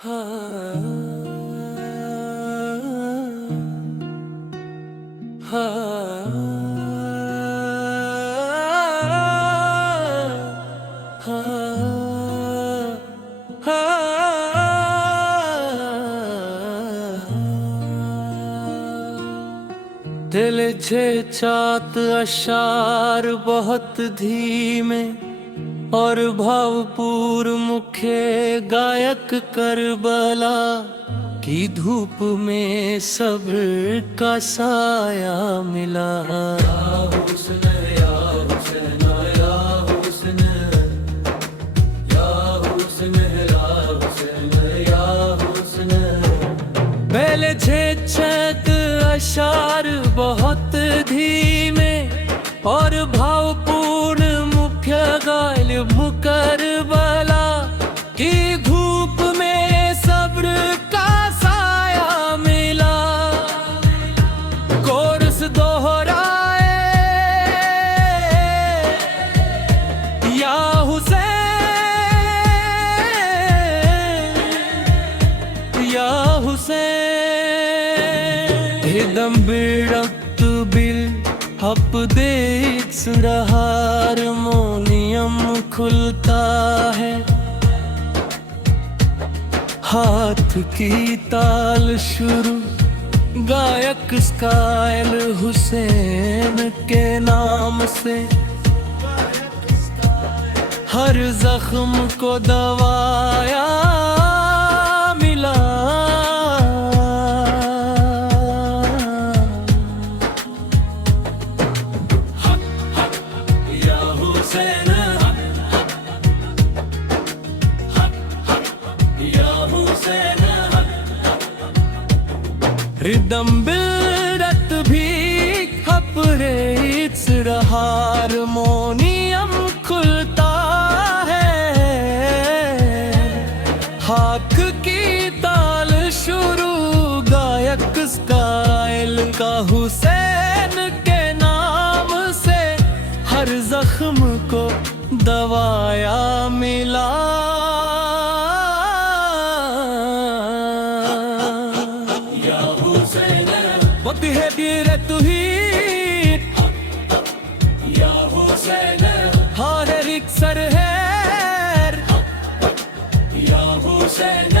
दिल छे चात अशार बहुत धीमे और भावपूर मुखे गायक करबला की धूप में सब्र का साया मिला। या हुस्न या हुस्न या हुस्न या हुस्न या हुस्न या हुस्न। पहले छेद अशार बहुत धीमे और भावपूर्ण मुख्य गायल मुकरबला की धूप में सब्र का साया मिला। कोरस दोहराए या हुसैन या हुसैन। हिदम बिड़क बिल हप देख रहा हारमोनियम खुलता है, हाथ की ताल शुरू गायक स्कायल हुसैन के नाम से। हर जख्म को दवाया मिला। रिदम बिलरत भी खपरेच रहा हारमोनियम खुलता है, हाथ की ताल शुरू गायक स्कायल का हुसैन के नाम से। हर जख्म को दवाया मिला। What the heck did it to heat? Ya Hussein, har ek sar hai. Ya Hussein,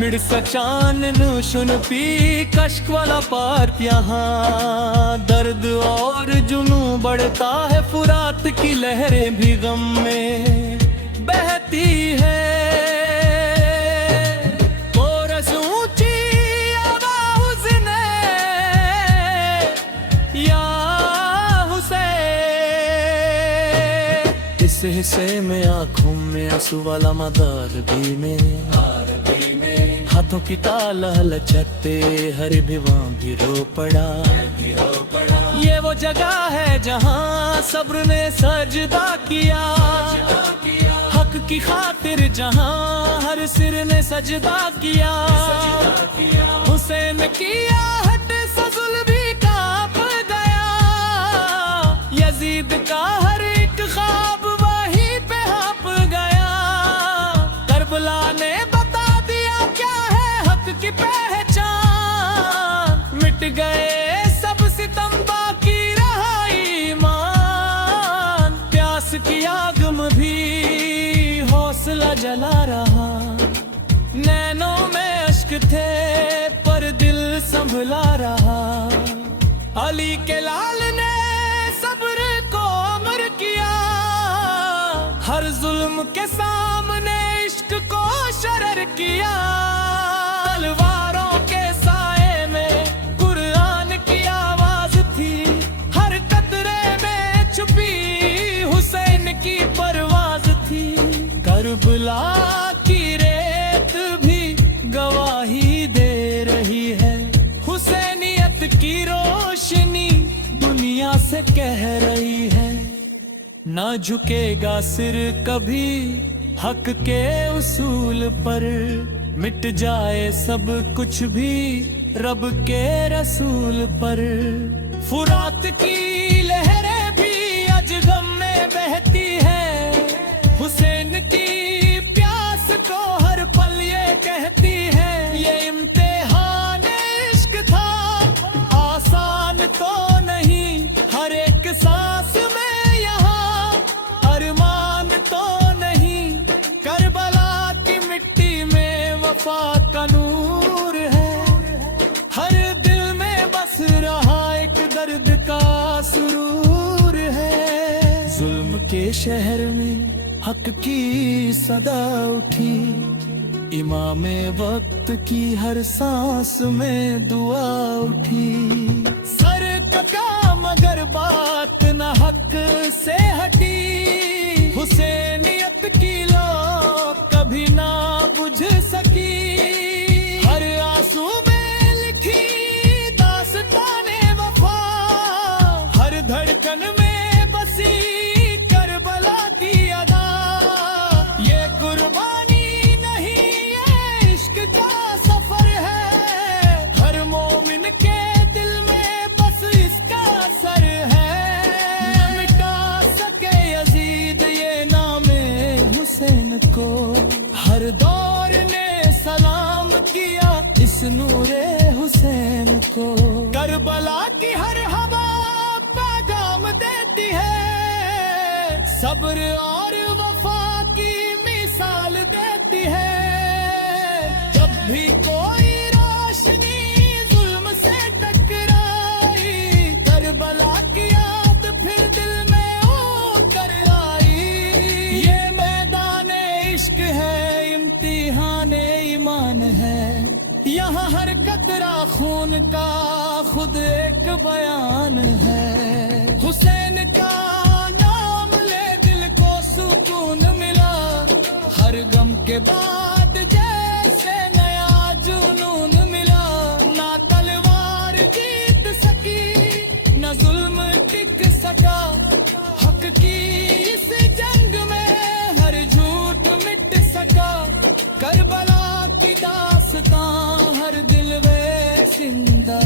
मिड सचान नुशन पी कश्क वाला पार्ट यहाँ। दर्द और जुनू बढ़ता है, फुरात की लहरें भी गम में बहती है। इस हिस्से में आँखों में आंसू वाला मदार भी में, हाथों की ताल लचकते हर भिवा भी रो पड़ा। ये वो जगह है जहाँ सब्र ने सजदा किया, हक की खातिर जहाँ हर सिर ने सजदा किया। हुसैन की आहट से जुल्म भी कांप गया, यजीद का हर एक ख्वाब ने बता दिया क्या है हक की पहचान। मिट गए सब सितम, बाकी रहा ईमान। प्यास की आग में भी हौसला जला रहा, नैनों में अश्क थे पर दिल संभला रहा। अली के लाल ने सब्र को अमर किया, हर जुल्म के सामने इश्क को शरर किया। तलवारों के साए में कुरान की आवाज थी, हर कतरे में छुपी हुसैन की परवाज थी। करबला की रेत भी गवाही दे रही है, हुसैनियत की रोशनी दुनिया से कह रही है। ना झुकेगा सिर कभी हक के उसूल पर, मिट जाए सब कुछ भी रब के रसूल पर। फुरात की लहरें भी अजगम में बहती है, हुसैन की प्यास को हर पल ये कहती वफा का नूर है, हर दिल में बस रहा एक दर्द का सुरूर है। जुल्म के शहर में हक की सदा उठी, इमाम वक्त की हर सांस में दुआ उठी। सर कटा मगर बात न हक से हटी, हुसैनियत की लो कभी ना बुझ सकी। हर आंसू में लिखी दास्ताने वफा, हर धड़कन में बसी करबला की अदा। ये कुर्बानी नहीं ये इश्क का सफर है, हर मोमिन के दिल में बस इसका असर है। न मिटा सके यजीद ये नामे हुसैन को, हर दौर ने सलाम किया इस नूरे हुसैन को। करबला की हर हवा पैगाम देती है, सब्र और वफा की मिसाल देती है। जब भी कोई रोशनी जुल्म से टकराई, करबला की याद फिर दिल में उतर आई। ये मैदान इश्क है, इम्तिहान ईमान है, यहाँ हर कतरा खून का खुद एक बयान है। हुसैन का नाम ले दिल को सुकून मिला, हर गम के बाद जैसे नया जुनून मिला। ना तलवार जीत सकी न जुल्म टिक सका, हक की इस जंग में हर झूठ मिट सका। करबला की दास्तां हर दिल में जिंदा